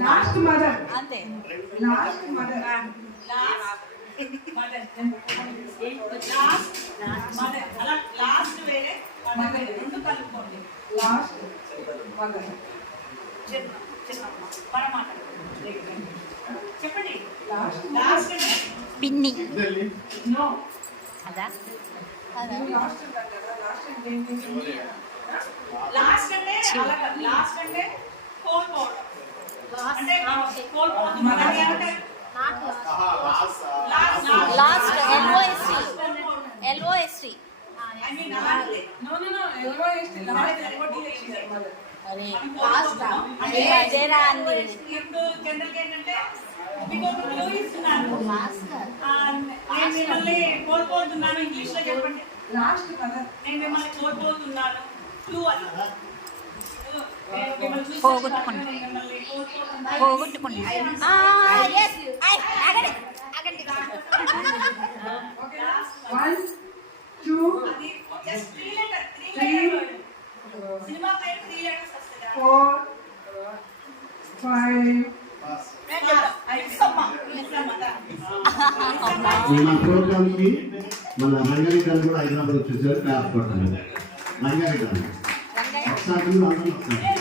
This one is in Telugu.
లాస్ట్ మదర్ అంతే. లాస్ట్ మదర్ లాస్ట్ వేరే మదర్ రెండు కలుపుకోండి లాస్ట్ మదర్ చిన్న చిన్నమ్మ పరమాట చెప్పండి లాస్ట్ పిన్ని నో అదా లాస్ట్ ఉంటారు కదా లాస్ట్ అంటే ఏంటి లాస్ట్ అంటే లాస్ట్ అంటే కోల్పోవడం అంటే లాస్ట్ లాస్ట్ ఎల్ఓఎస్సి ఎల్ఓఎస్సి అరే లాస్ట్ అదేరా అంది జనరల్ ఏంటంటే కోల్పోతున్నాను ఇంగ్లీష్లో చెప్పండి లాస్ట్ నేను మిమ్మల్ని కోల్పోతున్నాను క్లూ అని నేను మిమ్మల్ని చూసి పోగొట్టుకున్నా. నేను మిమ్మల్ని కోల్పోతున్నాను. పోగొట్టుకుంటా వన్ టూ అది just three letter, three Three. letter word. Cinema పేరు త్రీ లెటర్స్ వస్తుంది ఫోర్ ఫైవ్ మన ప్రోగ్రామ్ కి మన రంగారెడ్డి గారు కూడా హైదరాబాద్ వచ్చేసారు క్లాస్ కొట్టాలి రంగారెడ్డి గారు 那你们俩都老